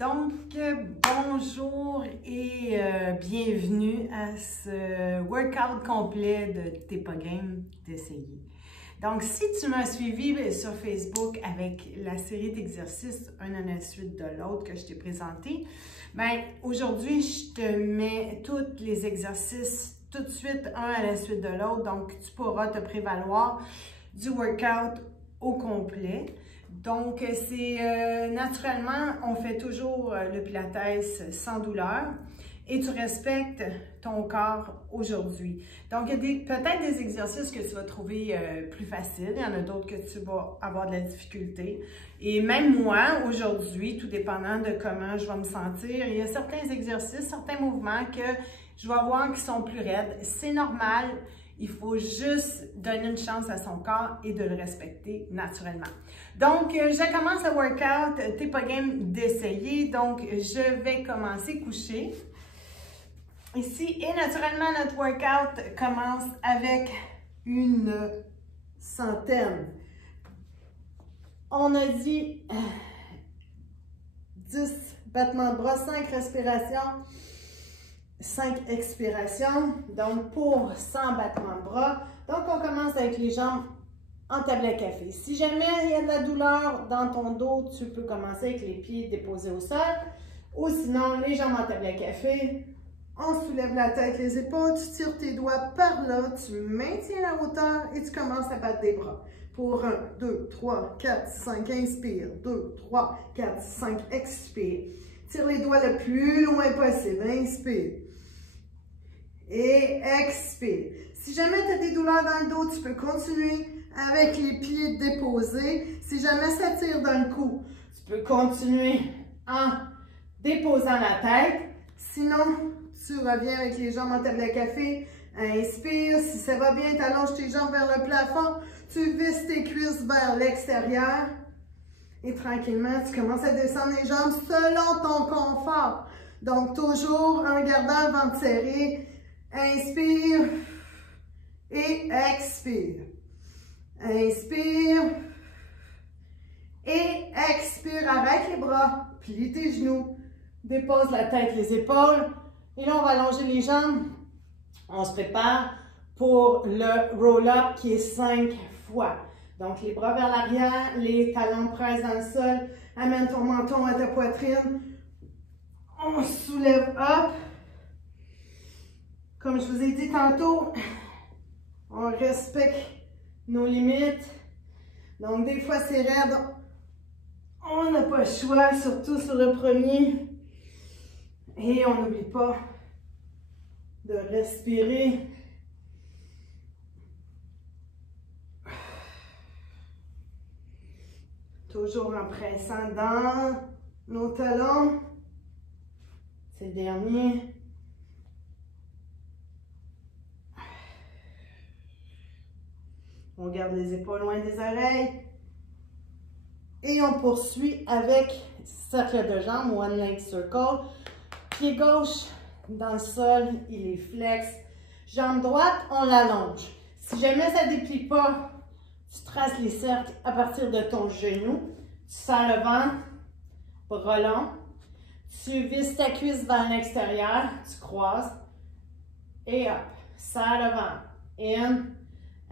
Donc, bonjour et bienvenue à ce workout complet de T'es pas game d'essayer. Donc, si tu m'as suivi sur Facebook avec la série d'exercices un à la suite de l'autre que je t'ai présenté, bien, aujourd'hui, je te mets tous les exercices tout de suite un à la suite de l'autre. Donc, tu pourras te prévaloir du workout au complet. Donc, c'est naturellement, on fait toujours le pilates sans douleur et tu respectes ton corps aujourd'hui. Donc, il y a peut-être des exercices que tu vas trouver plus faciles, il y en a d'autres que tu vas avoir de la difficulté. Et même moi, aujourd'hui, tout dépendant de comment je vais me sentir, il y a certains exercices, certains mouvements que je vais voir qui sont plus raides. C'est normal. Il faut juste donner une chance à son corps et de le respecter naturellement. Donc, je commence le workout. T'es pas game d'essayer. Donc, je vais commencer couché. Ici, et naturellement, notre workout commence avec une centaine. On a dit 10 battements de bras, 5 respirations. 5 expirations, donc pour 100 battements de bras. Donc, on commence avec les jambes en tablette café. Si jamais il y a de la douleur dans ton dos, tu peux commencer avec les pieds déposés au sol. Ou sinon, les jambes en tablette café. On soulève la tête, les épaules, tu tires tes doigts par là, tu maintiens la hauteur et tu commences à battre des bras. Pour 1, 2, 3, 4, 5, inspire. 2, 3, 4, 5, expire. Tire les doigts le plus loin possible. Inspire. Et expire. Si jamais tu as des douleurs dans le dos, tu peux continuer avec les pieds déposés. Si jamais ça tire d'un coup, tu peux continuer en déposant la tête. Sinon, tu reviens avec les jambes en tablette café. Inspire. Si ça va bien, tu allonges tes jambes vers le plafond. Tu visses tes cuisses vers l'extérieur. Et tranquillement, tu commences à descendre les jambes selon ton confort. Donc, toujours en gardant le ventre serré. Inspire et expire. Inspire et expire. Arrête les bras, plie tes genoux, dépose la tête, les épaules. Et là, on va allonger les jambes. On se prépare pour le roll-up qui est 5 fois. Donc, les bras vers l'arrière, les talons pressent dans le sol. Amène ton menton à ta poitrine. On soulève, hop. Comme je vous ai dit tantôt, on respecte nos limites. Donc, des fois, c'est raide. On n'a pas le choix, surtout sur le premier. Et on n'oublie pas de respirer. Toujours en pressant dans nos talons. C'est le dernier. On garde les épaules loin des oreilles. Et on poursuit avec cercle de jambes, one leg circle. Pied gauche dans le sol, il est flex. Jambe droite, on l'allonge. Si jamais ça ne déplie pas, tu traces les cercles à partir de ton genou. Tu serres le ventre, bras long. Tu visses ta cuisse vers l'extérieur, tu croises. Et hop, serre le ventre. In.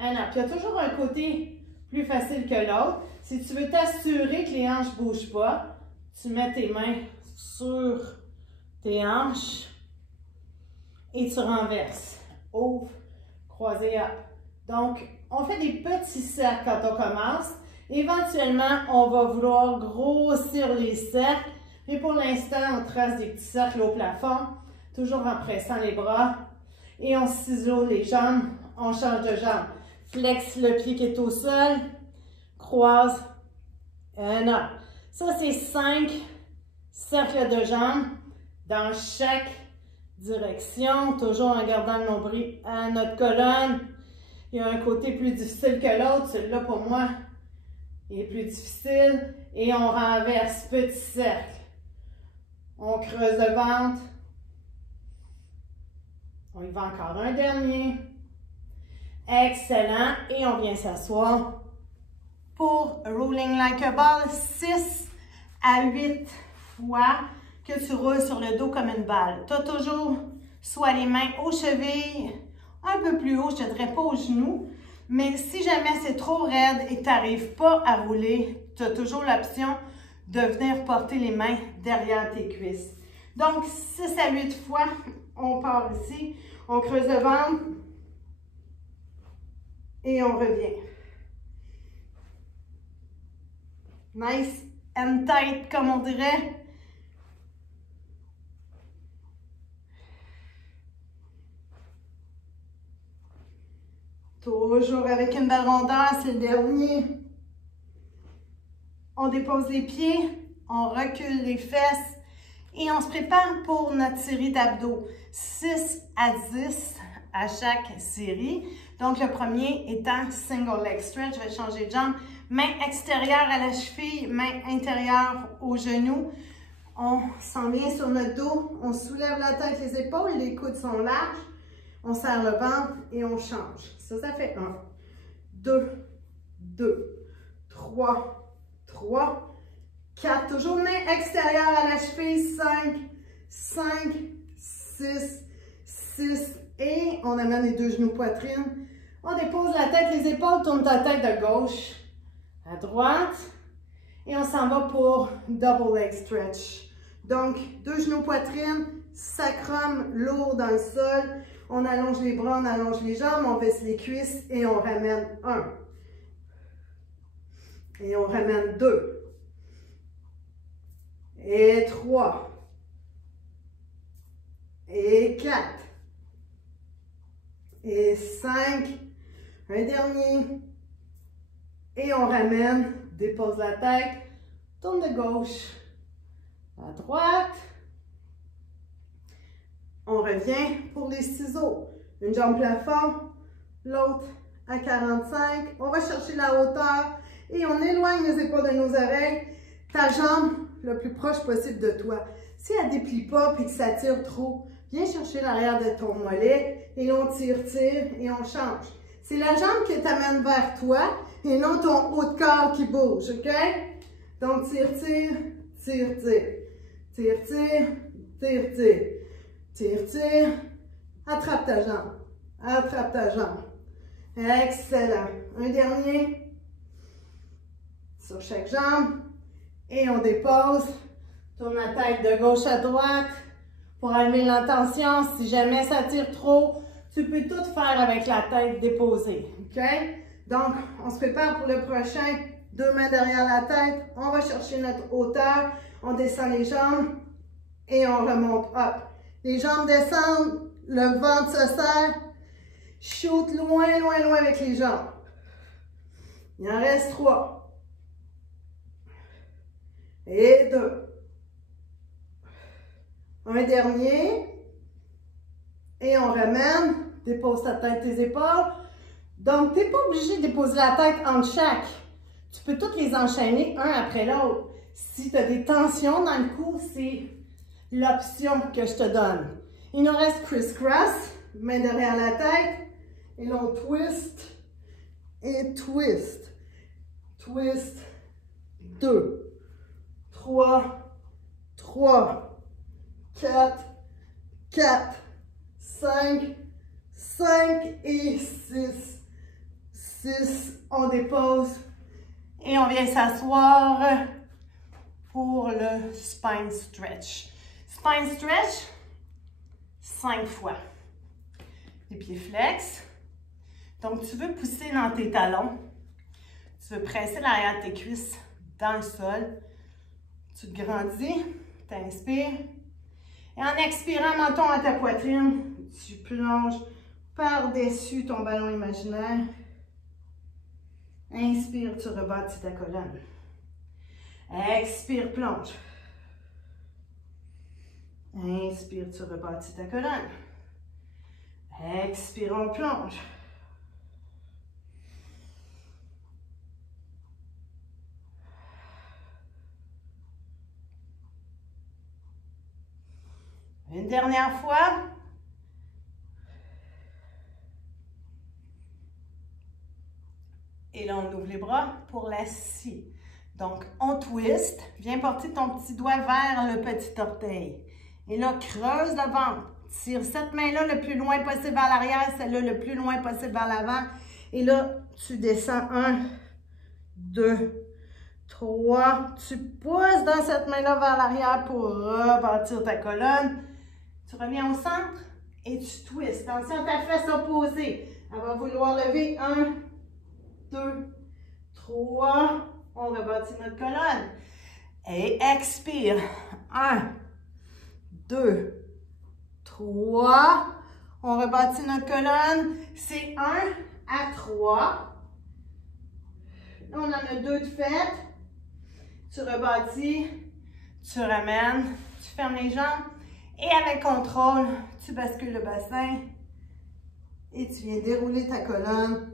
Il y a toujours un côté plus facile que l'autre. Si tu veux t'assurer que les hanches ne bougent pas, tu mets tes mains sur tes hanches et tu renverses. Ouvre, croisé, up. Donc, on fait des petits cercles quand on commence. Éventuellement, on va vouloir grossir les cercles. Mais pour l'instant, on trace des petits cercles au plafond, toujours en pressant les bras. Et on ciseaux les jambes, on change de jambe. Flex le pied qui est au sol, croise, and up. Ça, c'est 5 cercles de jambes dans chaque direction, toujours en gardant le nombril à notre colonne. Il y a un côté plus difficile que l'autre, celui-là pour moi, il est plus difficile. Et on renverse, petit cercle. On creuse le ventre. On y va encore un dernier. Excellent. Et on vient s'asseoir pour Rolling Like a Ball 6 à 8 fois. que tu roules sur le dos comme une balle. Tu as toujours soit les mains aux chevilles, un peu plus haut, je ne dirais pas aux genoux, mais si jamais c'est trop raide et tu n'arrives pas à rouler, tu as toujours l'option de venir porter les mains derrière tes cuisses. Donc, 6 à 8 fois, on part ici, on creuse le ventre et on revient. Nice and tight, comme on dirait. Toujours avec une belle rondeur, c'est le dernier. On dépose les pieds, on recule les fesses et on se prépare pour notre série d'abdos. 6 à 10 à chaque série. Donc, le premier étant single leg stretch. Je vais changer de jambe. Main extérieure à la cheville, main intérieure au genou. On s'en vient sur notre dos. On soulève la tête, les épaules, les coudes sont larges. On serre le ventre et on change. Ça fait 1, 2, 2, 3, 3, 4. Toujours main extérieure à la cheville. 5, 5, 6, 6. Et on amène les deux genoux poitrine. On dépose la tête, les épaules, tourne ta tête de gauche à droite. Et on s'en va pour double leg stretch. Donc, deux genoux poitrine, sacrum lourd dans le sol. On allonge les bras, on allonge les jambes, on baisse les cuisses et on ramène 1. Et on ramène 2. Et 3. Et 4. Et 5. Un dernier. Et on ramène, dépose la tête, tourne de gauche à droite. On revient pour les ciseaux. Une jambe plafond, l'autre à 45. On va chercher la hauteur et on éloigne les épaules de nos oreilles. Ta jambe le plus proche possible de toi. Si elle ne déplie pas et que ça tire trop, viens chercher l'arrière de ton mollet et on tire et on change. C'est la jambe qui t'amène vers toi et non ton haut de corps qui bouge, OK? Donc, tire, tire, tire, tire. Tire, tire, tire, tire. Tire, tire. Attrape ta jambe. Attrape ta jambe. Excellent. Un dernier. Sur chaque jambe. Et on dépose. Tourne la tête de gauche à droite pour enlever la tension. Si jamais ça tire trop, tu peux tout faire avec la tête déposée. OK? Donc, on se prépare pour le prochain. Deux mains derrière la tête. On va chercher notre hauteur. On descend les jambes et on remonte up. Les jambes descendent, le ventre se serre. Shoot loin, loin, loin avec les jambes. Il en reste 3. Et 2. Un dernier. Et on ramène. Dépose ta tête, tes épaules. Donc, tu n'es pas obligé de déposer la tête entre chaque. Tu peux toutes les enchaîner un après l'autre. Si tu as des tensions dans le cou, c'est l'option que je te donne. Il nous reste criss-cross, main derrière la tête, et l'on twist et twist. Twist, 2, 3, 3, 4, 4, 5, 5 et 6. 6, on dépose et on vient s'asseoir pour le spine stretch. Spine stretch, 5 fois. Les pieds flex. Donc, tu veux pousser dans tes talons. Tu veux presser l'arrière de tes cuisses dans le sol. Tu te grandis, tu inspires. Et en expirant, menton à ta poitrine, tu plonges par-dessus ton ballon imaginaire. Inspire, tu rebâtis ta colonne. Expire, plonge. Inspire, tu rebâtis ta colonne. Expire, on plonge. Une dernière fois. Et là, on ouvre les bras pour la scie. Donc, on twist. Viens porter ton petit doigt vers le petit orteil. Et là, creuse le ventre. Tire cette main-là le plus loin possible vers l'arrière, celle-là le plus loin possible vers l'avant. Et là, tu descends 1, 2, 3. Tu pousses dans cette main-là vers l'arrière pour rebâtir ta colonne. Tu reviens au centre et tu twists. Attention à ta fesse opposée. Elle va vouloir lever 1, 2, 3. On rebâtit notre colonne. Et expire. 1, 2, 3. On rebâtit notre colonne. C'est 1 à 3. On en a 2 de fait. Tu rebâtis, tu ramènes, tu fermes les jambes et avec contrôle, tu bascules le bassin et tu viens dérouler ta colonne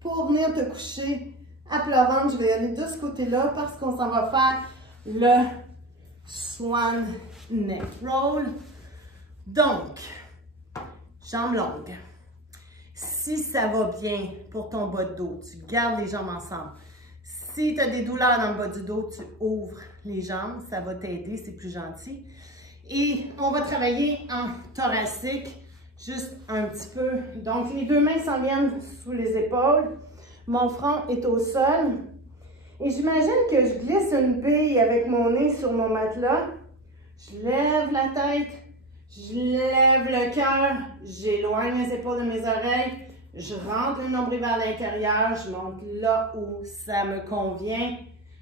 pour venir te coucher à plat ventre. Je vais aller de ce côté-là parce qu'on s'en va faire le Swan Neck Roll. Donc, jambes longues. Si ça va bien pour ton bas de dos, tu gardes les jambes ensemble. Si tu as des douleurs dans le bas du dos, tu ouvres les jambes. Ça va t'aider, c'est plus gentil. Et on va travailler en thoracique, juste un petit peu. Donc, les 2 mains s'en viennent sous les épaules. Mon front est au sol. Et j'imagine que je glisse une bille avec mon nez sur mon matelas. Je lève la tête, je lève le cœur, j'éloigne mes épaules de mes oreilles, je rentre le nombril vers l'intérieur, je monte là où ça me convient.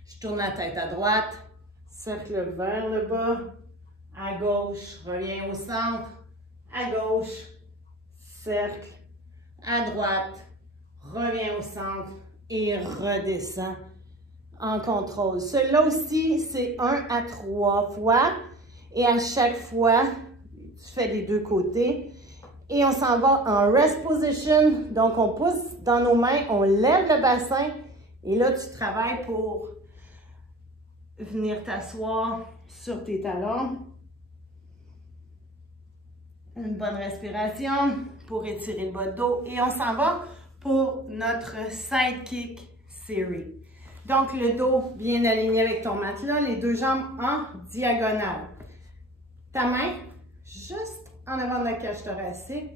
Je tourne la tête à droite, cercle vers le bas, à gauche, reviens au centre, à gauche, cercle, à droite, reviens au centre et redescends en contrôle. Celui-là aussi, c'est 1 à 3 fois. Et à chaque fois, tu fais des 2 côtés. Et on s'en va en rest position. Donc, on pousse dans nos mains, on lève le bassin. Et là, tu travailles pour venir t'asseoir sur tes talons. Une bonne respiration pour étirer le bas de dos. Et on s'en va pour notre sidekick series. Donc, le dos bien aligné avec ton matelas, les 2 jambes en diagonale. Ta main juste en avant de la cage thoracique.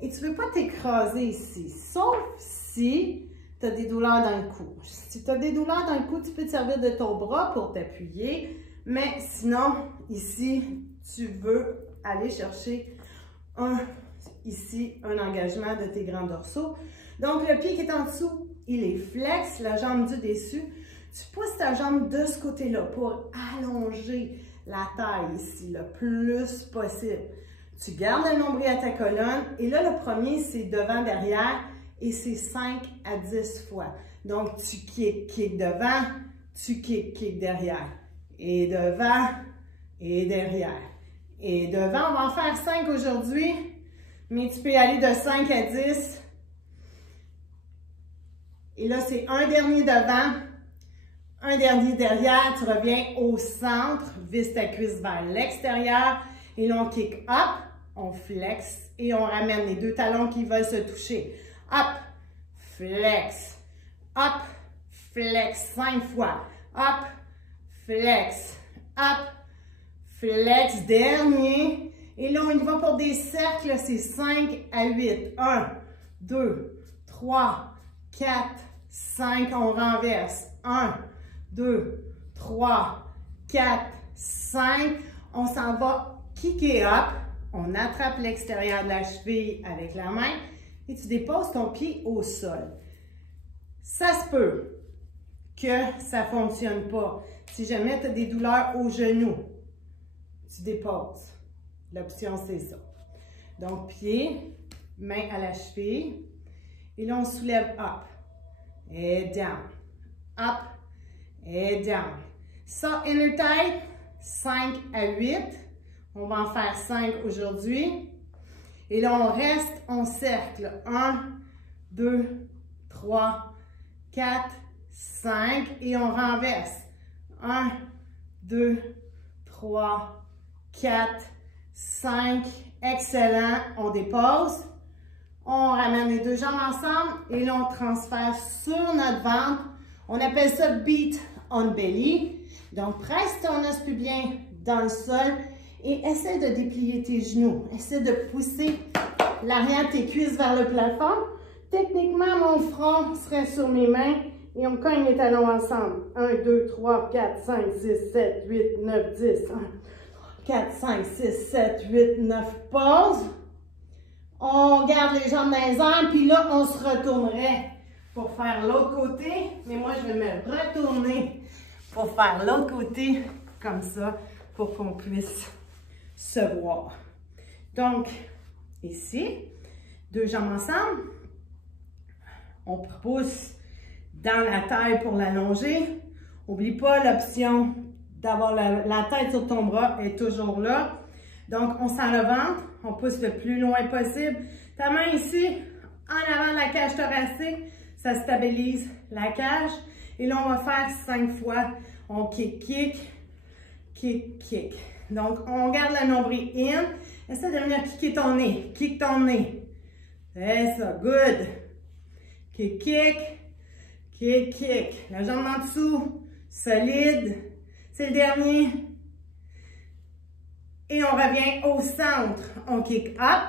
Et tu ne veux pas t'écraser ici, sauf si tu as des douleurs dans le cou. Si tu as des douleurs dans le cou, tu peux te servir de ton bras pour t'appuyer. Mais sinon, ici, tu veux aller chercher ici, un engagement de tes grands dorsaux. Donc, le pied qui est en dessous, il est flex, la jambe du dessus. Tu pousses ta jambe de ce côté-là pour allonger la taille ici, le plus possible. Tu gardes le nombril à ta colonne. Et là, le premier, c'est devant-derrière et c'est 5 à 10 fois. Donc, tu kick devant, tu kick derrière. Et devant, et derrière. Et devant, on va en faire 5 aujourd'hui, mais tu peux y aller de 5 à 10. Et là, c'est un dernier devant, un dernier derrière. Tu reviens au centre, visse ta cuisse vers l'extérieur. Et là, on kick up, on flex et on ramène les 2 talons qui veulent se toucher. Up, flex, 5 fois. Up, flex, dernier. Et là, on y va pour des cercles, c'est 5 à 8. 1, 2, 3, 4, 5, on renverse. 1, 2, 3, 4, 5. On s'en va kicker up. On attrape l'extérieur de la cheville avec la main et tu déposes ton pied au sol. Ça se peut que ça ne fonctionne pas. Si jamais tu as des douleurs au genou, tu déposes. L'option, c'est ça. Donc, pied, main à la cheville. Et là, on soulève up et down. Up et down. Ça, inner tight, 5 à 8. On va en faire 5 aujourd'hui. Et là, on reste, on cercle. 1, 2, 3, 4, 5. Et on renverse. 1, 2, 3, 4, 5. Excellent. On dépose. On ramène les 2 jambes ensemble. Et là, on transfère sur notre ventre. On appelle ça beat on belly. Donc, presse ton os pubien dans le sol et essaie de déplier tes genoux. Essaie de pousser l'arrière de tes cuisses vers le plafond. Techniquement, mon front serait sur mes mains et on cogne les talons ensemble. 1, 2, 3, 4, 5, 6, 7, 8, 9, 10. 1, 4, 5, 6, 7, 8, 9. Pause. On garde les jambes dans les airs, puis là, on se retournerait pour faire l'autre côté. Mais moi, je vais me retourner pour faire l'autre côté, comme ça, pour qu'on puisse se voir. Donc, ici, deux jambes ensemble. On pousse dans la taille pour l'allonger. N'oublie pas l'option d'avoir la tête sur ton bras est toujours là. Donc, on sent le ventre, on pousse le plus loin possible. Ta main ici, en avant de la cage thoracique, ça stabilise la cage. Et là, on va faire 5 fois. On kick, kick, kick, kick. Donc, on garde le nombril in. Essaie de venir kicker ton nez. Kick ton nez. C'est ça, good. Kick, kick, kick, kick. La jambe en dessous, solide. C'est le dernier. Et on revient au centre. On kick up,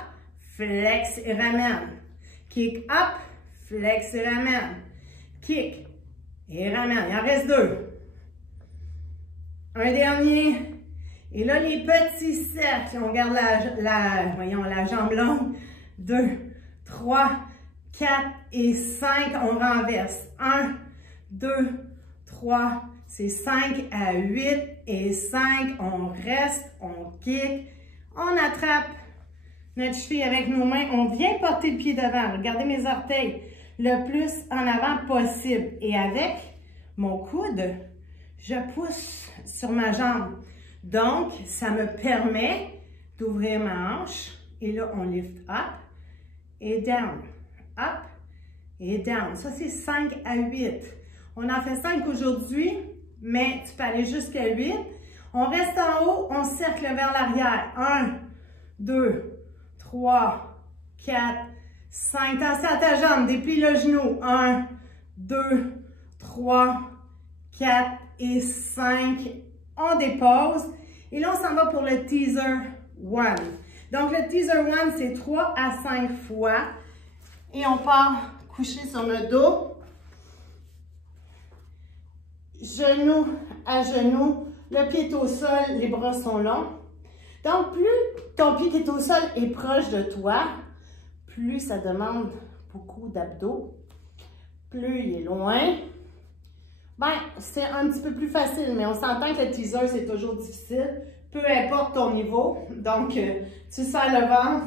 flex et ramène. Kick up, flex et ramène. Kick et ramène. Il en reste 2. Un dernier. Et là, les petits cercles. On garde la jambe longue. 2, 3, 4 et 5. On renverse. 1, 2, 3, c'est 5 à 8 et 5. On reste, on kick. On attrape notre cheville avec nos mains. On vient porter le pied devant. Regardez mes orteils le plus en avant possible. Et avec mon coude, je pousse sur ma jambe. Donc, ça me permet d'ouvrir ma hanche. Et là, on lift up et down. Up et down. Ça, c'est 5 à 8. On en fait 5 aujourd'hui, mais tu peux aller jusqu'à 8. On reste en haut, on cercle vers l'arrière. 1, 2, 3, 4, 5. Attention à ta jambe, déplie le genou. 1, 2, 3, 4 et 5. On dépose. Et là, on s'en va pour le teaser 1. Donc, le teaser 1, c'est 3 à 5 fois. Et on part coucher sur le dos. Genou à genou. Le pied est au sol, les bras sont longs. Donc, plus ton pied qui est au sol est proche de toi, plus ça demande beaucoup d'abdos. Plus il est loin, ben, c'est un petit peu plus facile, mais on s'entend que le teaser, c'est toujours difficile, peu importe ton niveau. Donc, tu serres le ventre,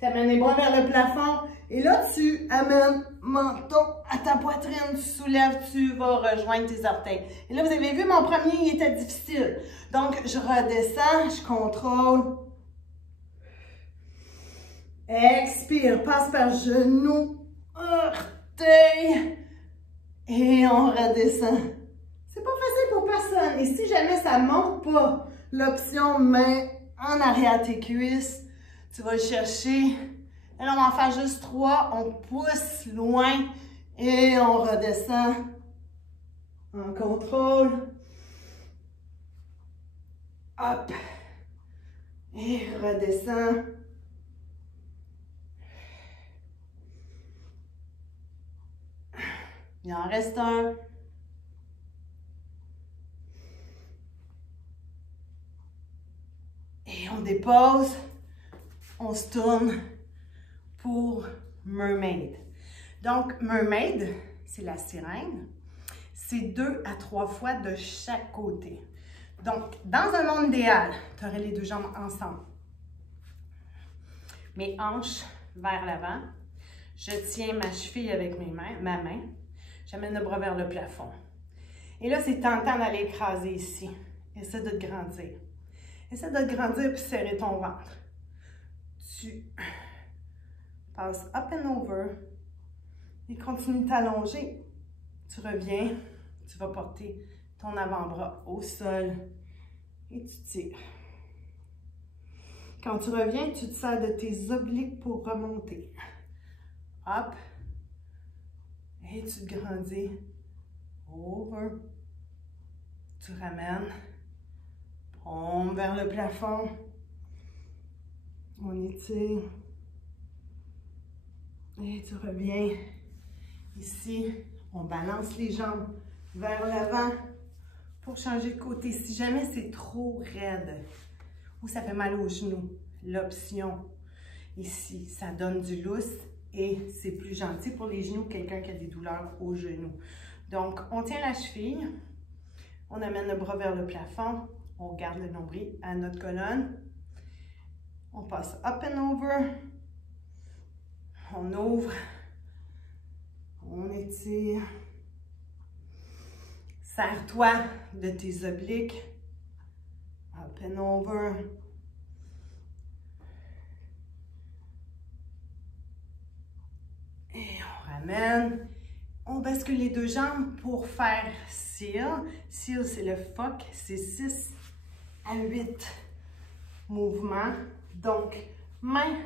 tu amènes les bras vers le plafond, et là, tu amènes menton à ta poitrine, tu soulèves, tu vas rejoindre tes orteils. Et là, vous avez vu, mon premier, il était difficile. Donc, je redescends, je contrôle. Expire, passe par genou, orteil. Et on redescend. C'est pas facile pour personne. Et si jamais ça ne monte pas, l'option main en arrière tes cuisses, tu vas le chercher. Et là, on va en faire juste 3. On pousse loin et on redescend en contrôle. Hop. Et redescend. Il en reste un. Et on dépose. On se tourne pour Mermaid. Donc, Mermaid, c'est la sirène. C'est 2 à 3 fois de chaque côté. Donc, dans un monde idéal, tu aurais les deux jambes ensemble. Mes hanches vers l'avant. Je tiens ma cheville avec ma main. J'amène le bras vers le plafond. Et là, c'est tentant d'aller écraser ici. Essaie de te grandir. Essaie de te grandir puis serrer ton ventre. Tu passes up and over et continue de t'allonger. Tu reviens, tu vas porter ton avant-bras au sol et tu tires. Quand tu reviens, tu te sers de tes obliques pour remonter. Hop. Et tu grandis over. Tu ramènes. Pompe vers le plafond. On étire. Et tu reviens ici. On balance les jambes vers l'avant pour changer de côté. Si jamais c'est trop raide ou ça fait mal aux genoux, l'option ici, ça donne du lousse et c'est plus gentil pour les genoux, quelqu'un qui a des douleurs aux genoux. Donc, on tient la cheville, on amène le bras vers le plafond, on garde le nombril à notre colonne, on passe up and over, on ouvre, on étire. Serre-toi de tes obliques. Up and over. Et on ramène. On bascule les deux jambes pour faire seal. Seal, c'est le fuck. C'est 6 à 8 mouvements. Donc, main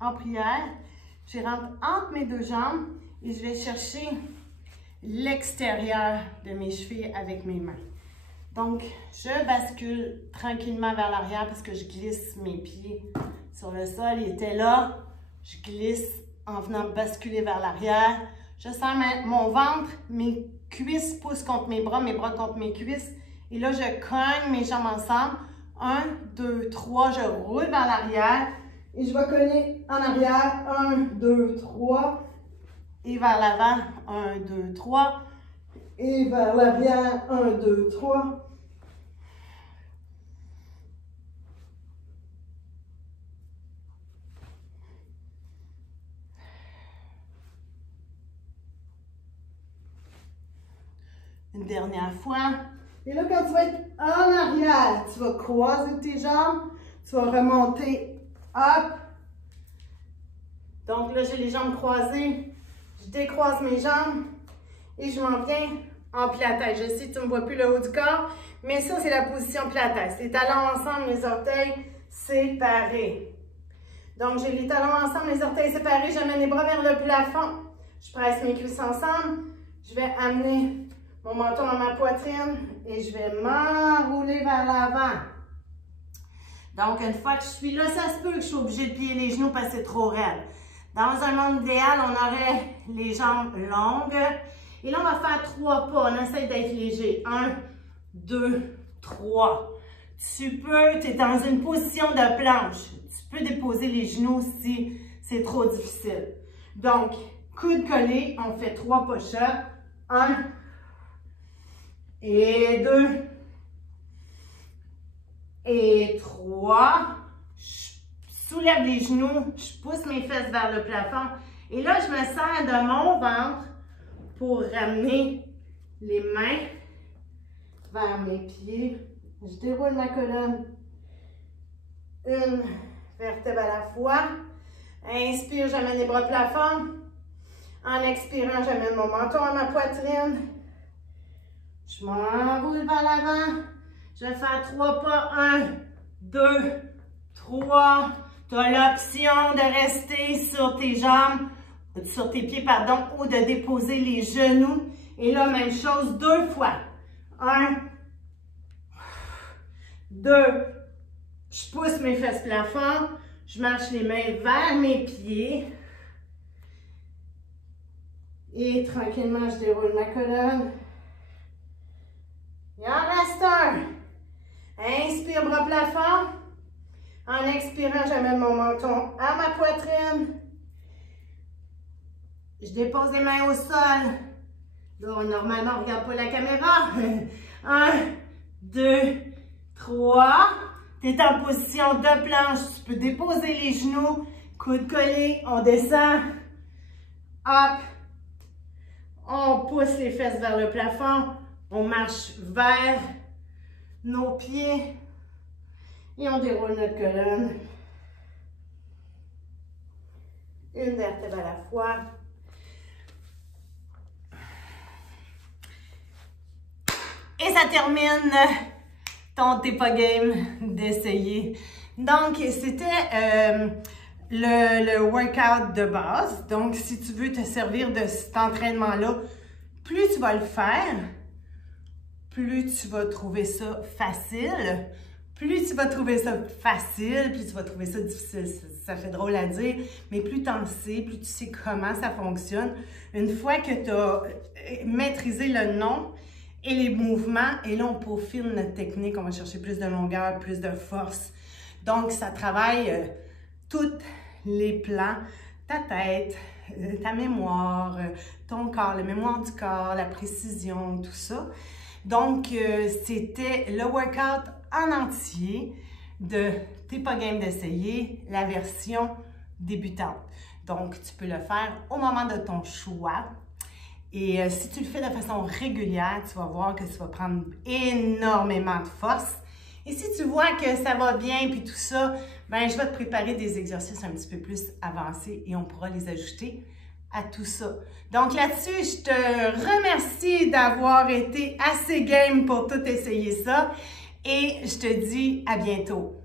en prière. Je rentre entre mes deux jambes et je vais chercher l'extérieur de mes chevilles avec mes mains. Donc, je bascule tranquillement vers l'arrière parce que je glisse mes pieds sur le sol. Ils étaient là. Je glisse en venant basculer vers l'arrière. Je sens mon ventre, mes cuisses poussent contre mes bras contre mes cuisses. Et là, je cogne mes jambes ensemble. 1, 2, 3, je roule vers l'arrière. Et je vais cogner en arrière. 1, 2, 3. Et vers l'avant, 1, 2, 3. Et vers l'arrière, 1, 2, 3. Une dernière fois. Et là, quand tu vas être en arrière, tu vas croiser tes jambes. Tu vas remonter up. Donc là, j'ai les jambes croisées. Je décroise mes jambes et je m'en viens en pilates. Je sais que tu ne me vois plus le haut du corps, mais ça, c'est la position pilates. Les talons ensemble, les orteils séparés. Donc, j'ai les talons ensemble, les orteils séparés. J'amène les bras vers le plafond. Je presse mes cuisses ensemble. Je vais amener mon menton à ma poitrine et je vais m'enrouler vers l'avant. Donc, une fois que je suis là, ça se peut que je sois obligée de plier les genoux parce que c'est trop raide. Dans un monde idéal, on aurait les jambes longues. Et là, on va faire 3 pas. On essaie d'être léger. 1, 2, 3. Tu es dans une position de planche. Tu peux déposer les genoux si c'est trop difficile. Donc, coude collé, on fait 3 push-ups. 1 et 2 et 3. Soulève les genoux, je pousse mes fesses vers le plafond. Et là, je me sers de mon ventre pour ramener les mains vers mes pieds. Je déroule ma colonne. Une vertèbre à la fois. Inspire, j'amène les bras au plafond. En expirant, j'amène mon menton à ma poitrine. Je m'enroule vers l'avant. Je vais faire 3 pas. 1, 2, 3. Tu as l'option de rester sur tes jambes, sur tes pieds, pardon, ou de déposer les genoux. Et là, même chose, 2 fois. 1, 2. Je pousse mes fesses plafond. Je marche les mains vers mes pieds. Et tranquillement, je déroule ma colonne. Il en reste un. Inspire, bras plafond. En expirant, j'amène mon menton à ma poitrine. Je dépose les mains au sol. Là, normalement, on ne regarde pas la caméra. 1, 2, 3. Tu es en position de planche. Tu peux déposer les genoux. Coude collé. On descend. Hop. On pousse les fesses vers le plafond. On marche vers nos pieds. Et on déroule notre colonne. Une vertèbre à la fois. Et ça termine ton T'es pas game d'essayer. Donc, c'était le workout de base. Donc, si tu veux te servir de cet entraînement-là, plus tu vas le faire, plus tu vas trouver ça facile. Plus tu vas trouver ça facile, plus tu vas trouver ça difficile. Ça fait drôle à dire, mais plus tu en sais, plus tu sais comment ça fonctionne. Une fois que tu as maîtrisé le nom et les mouvements, et là, on peaufine notre technique, on va chercher plus de longueur, plus de force. Donc, ça travaille tous les plans, ta tête, ta mémoire, ton corps, la mémoire du corps, la précision, tout ça. Donc, c'était le workout en entier de T'es pas game d'essayer, la version débutante. Donc, tu peux le faire au moment de ton choix. Et si tu le fais de façon régulière, tu vas voir que tu vas prendre énormément de force. Et si tu vois que ça va bien puis tout ça, ben je vais te préparer des exercices un petit peu plus avancés et on pourra les ajouter à tout ça. Donc là-dessus, je te remercie d'avoir été assez game pour tout essayer ça et je te dis à bientôt.